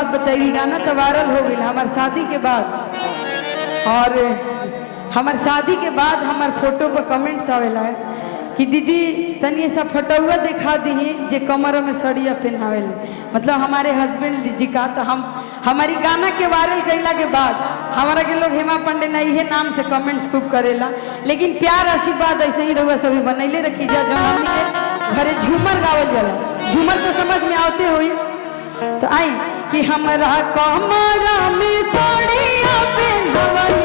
बात बताई, गाना तो वायरल हो गई हमार शादी के बाद। और हमार शादी के बाद हमार फोटो पर कमेंट्स आवेला है कि दीदी तनी ऐसा फटुआ दिखा दी जे कमर में सड़िया पहनावेले, मतलब हमारे हस्बैंड जी का। तो हम हमारी गाना के वायरल कैला के बाद हमारा के लोग हेमा पांडे ना इहे नाम से कमेंट्स खूब करेला। लेकिन प्यार आशीर्वाद ऐसे ही रहुआ सभी बनैले रखी जा। जो हमनी के घरे झूमर गावल जाला, झूमर तो समझ में आते हुई तो आई कि हमारा कमरा में सड़िया पहनावे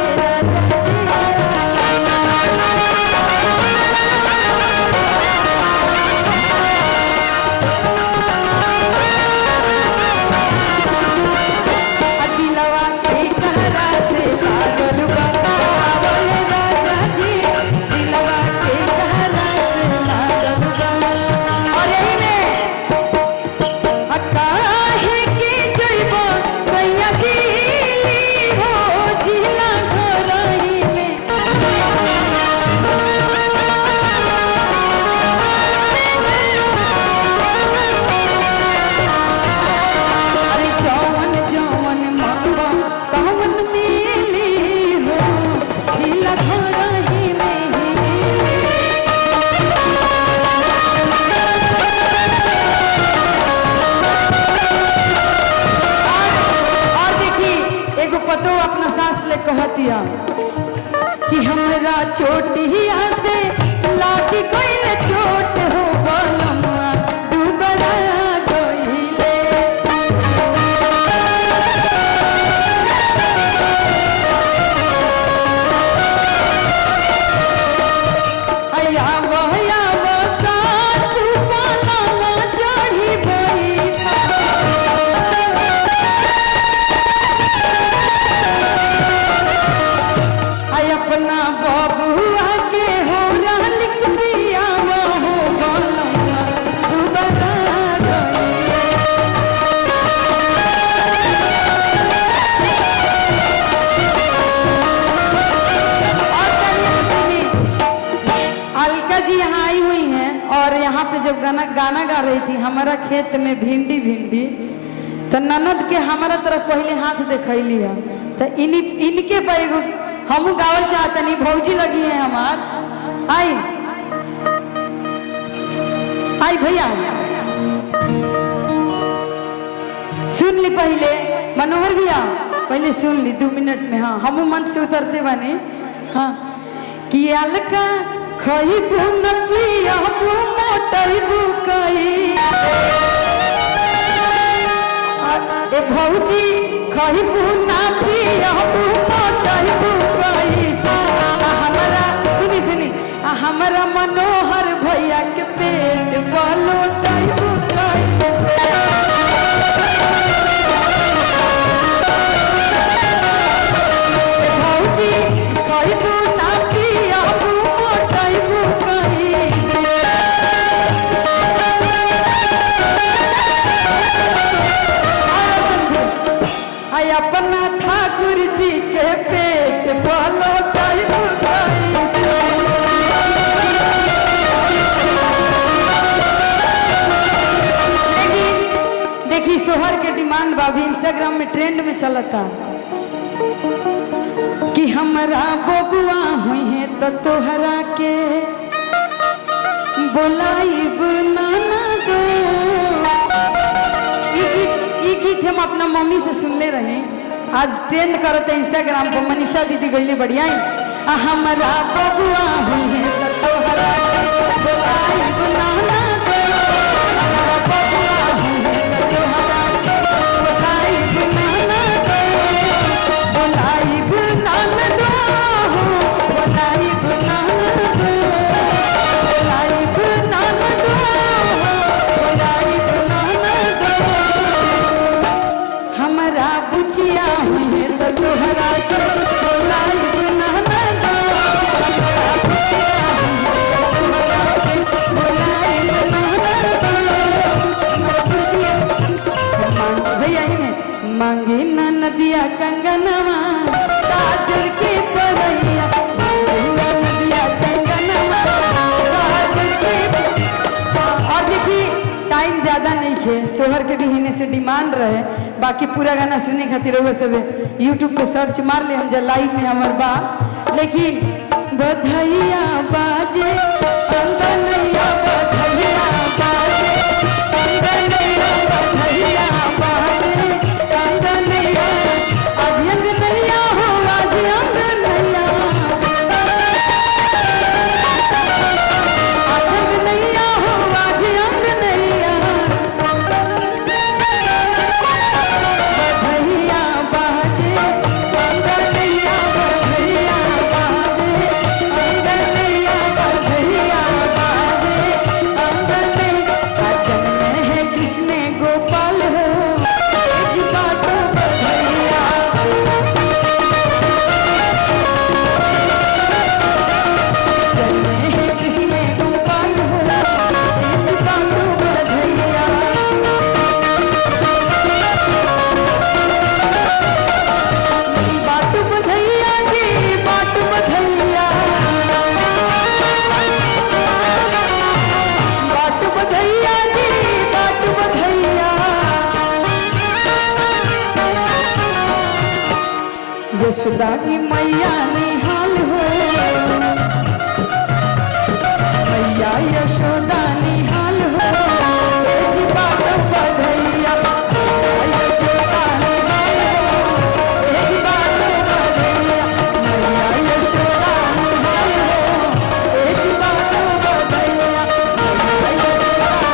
कहतिया कि हमरा चोटिया से लाठी कोइले चोट हो बनवा डूबरा गइले। आया वया सासु पाला ना चढ़ी गई। अपना बबुआ के हो लिख दिया हो बनवा डूबरा गइले। अलका जी यहाँ आई हुई हैं और यहाँ पे जब गाना गा रही थी हमारा खेत में भिंडी भिंडी, तो ननद के हमारा तरफ पहले हाथ दिखैली है। तो इनके पर एगो हम गावल चाहतनी, भौजी लगी है हमार। आई आई भैया सुन ली पहले, मनोहर भैया पहले सुन ली 2 मिनट में। हाँ हम मन से उतरते बने। हाँ कि अलका खही बुनकिया मोटई बुकई ए भौजी खही बुना पिया मोटई बुकई। सुनी सुनी हमारा मनोहर भैया के पेट बलोटई बुकई से। भौजी कई बुना पिया मोटई बुकई से। आई अपना ठाकुर जी के पेट बलोटई बुकई से। देखी सोहर के डिमांड बा भी इंस्टाग्राम में ट्रेंड में चलता कि हमारा बबुआ हुई है तो तोहरा के बोलाइब नाना दो। ये गीत हम अपना मम्मी से सुनले रहे, आज ट्रेंड करते इंस्टाग्राम पर। मनीषा दीदी गईले बढ़िया। हमारा बबुआ हुई है तो तोहरा के बोलाइब नाना दो। हमारा बुचिया हुई है तो तोहरा के बोलाइब नाना दो। हमारा बुचिया हुई है तो तोहरा के बोलाइब नाना दो। बुचिया भैया मांगे ना नदिया कंगनवा ताजर के परैया। नदिया कंगनवा ताजर के। और देखिए टाइम ज्यादा नहीं है, सोहर के भी हिने से डिमांड रहे। बाकी पूरा गाना सुने खातिर रउआ सब यूट्यूब पे सर्च मार ले हम जा लाइव में हमर बा। लेकिन बधैया बाजे अंगनैया बधैया बाजे अंगनैया बधैया बाजे अंगनैया आज अंगनैया हो आज अंगनैया आज अंगनैया हो आज अंगनैया बधैया बाजे अंगनैया बधैया बाजे अंगनैया बधैया बाजे अंगनैया अजन में है कृष्ण गोपाल हो जी बाटो बधैया अजन में है कृष्ण गोपाल हो जी बाटो बधैया बाटू बधैया जी बाटू बधैया बाटू बधैया जी बाटू बधैया यशोदा की मैया निहाल हो मैया यशोदा निहाल हो ए जी बाटू बधैया मैया यशोदा निहाल हो ए जी बाटू बधैया मैया यशोदा निहाल हो ए जी बाटू बधैया मैया यशोदा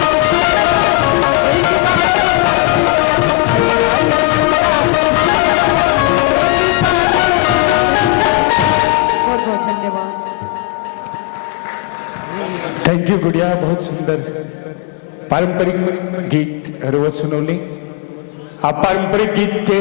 निहाल हो ए जी बाटू बहुत बहुत धन्यवाद। थैंक यू गुड़िया, बहुत सुंदर पारंपरिक गीत रोज सुनौली। आप पारंपरिक गीत के